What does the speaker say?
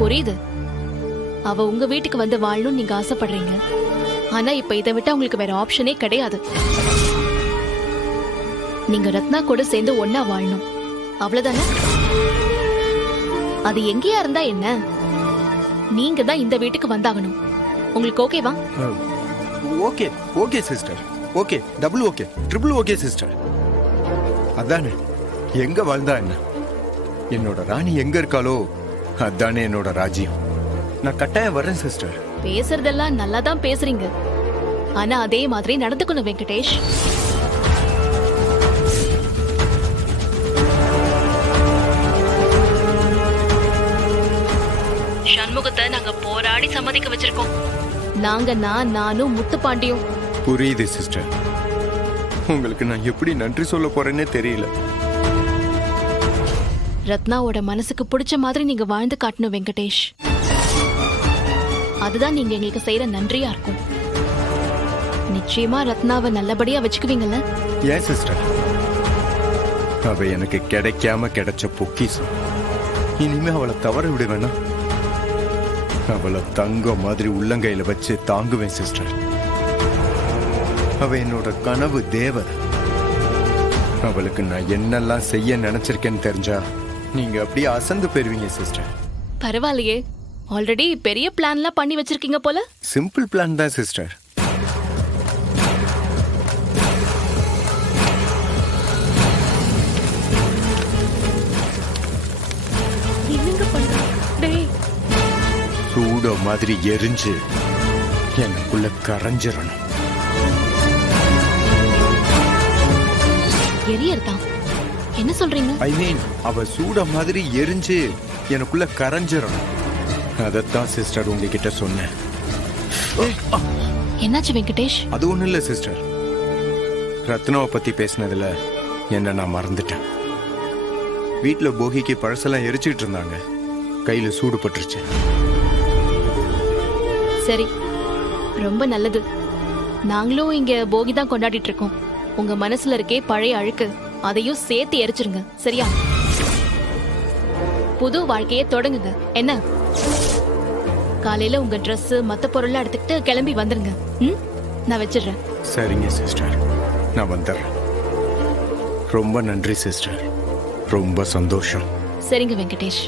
புரியுது. அவ உங்க வீட்டுக்கு வந்து வாழணும்னு நீங்க ஆசைப்படுறீங்க. ஆனா இப்ப இதை விட்டா உங்களுக்கு வேற ஆப்ஷனே கிடையாது. நீங்க ரத்னா கூட சேர்ந்து ஒன்னா வாழணும், அவ்வளவுதானே? அது எங்கேயா இருந்தா என்ன, நீங்க தான் இந்த வீட்டுக்கு வந்தாகணும். உங்களுக்கு ஓகேவா? Okay okay sister, okay, double okay, triple okay sister. அதானே, எங்க வாழ்ந்தா என்ன, என்னோட ராணி எங்க இருக்காளோ அதானே என்னோட ராஜ்யம். நான் கட்டாயம் வர்றேன் சிஸ்டர். பேசுறதெல்லாம் நல்லா தான் பேசுறீங்க, ஆனா அதே மாதிரி நடந்துக்கணும் வெங்கடேஷ். சண்முகத்தை நாங்க போராடி சம்மதிக்க வச்சிருக்கோம். நானும் முத்துப்பாண்டியும். புரியுது சிஸ்டர். உங்களுக்கு நான் எப்படி நன்றி சொல்ல போறேன்னே தெரியல. ரத்னாவோட மனசுக்கு பிடிச்ச மாதிரி நீங்க வாழ்ந்து காட்டணும் வெங்கடேஷ். அதுதான் நீங்க எங்களுக்கு செய்யற நன்றியா இருக்கும். நிச்சயமா ரத்னாவை நல்லபடியா வச்சுக்குவீங்கல்ல? ஏன் சிஸ்டர், அவ எனக்கு கிடைக்காம கிடைச்ச பொக்கிஷம். இனிமே அவளை தவற விடுவேனா? அவளை தங்க மாதிரி உள்ளங்கையில வச்சு தாங்குவேன் சிஸ்டர். அவ என்னோட கனவு தேவதை. அவளுக்கு நான் என்னெல்லாம் செய்ய நினைச்சிருக்கேன்னு தெரிஞ்சா நீங்க அப்படியே அசந்து போயிருவீங்க சிஸ்டர். பரவாயில்லையே, ஆல்ரெடி பெரிய பிளான்லாம் பண்ணி வச்சிருக்கீங்க போல. சிம்பிள் பிளான் தான் சிஸ்டர். என்னங்க பண்ற? டேய், சூட மாதிரி எரிஞ்சு எனக்குள்ள கரைஞ்சிடணும். எரியறதா? என்ன சொல்றீங்க? ஐ மீன், அவ சூட மாதிரி எரிஞ்சு எனக்குள்ள கரைஞ்சிடணும். அதத்தான் சிஸ்டர் உங்ககிட்ட சொன்னேன். என்னாச்சு வெங்கடேஷ்? அது ஒண்ணும் இல்ல சிஸ்டர். ரத்னாவை பத்தி பேசினதுல என்ன நான் மறந்துட்டேன். வீட்டுல போகிக்கு பழசெல்லாம் எரிச்சிட்டு இருந்தாங்க, கையில சூடு பட்டுருச்சு. சரி, ரொம்ப நல்லது. நாங்களும் இங்க போகி தான் கொண்டாடிட்டு இருக்கோம். உங்க மனசுல இருக்கே பழைய அழுக்கு, அதையும் சேர்த்து எரிச்சிருங்க, சரியா? புது வாழ்க்கையை தொடங்குங்க. என்ன, காலையில உங்க Dress மத்த பொருள்லாம் எடுத்துக்கிட்டு கிளம்பி வந்துருங்க. நான் வச்சிடுறேன். சரிங்க சிஸ்டர், நான் வந்துடுறேன். ரொம்ப நன்றி சிஸ்டர், ரொம்ப சந்தோஷம். சரிங்க வெங்கடேஷ்.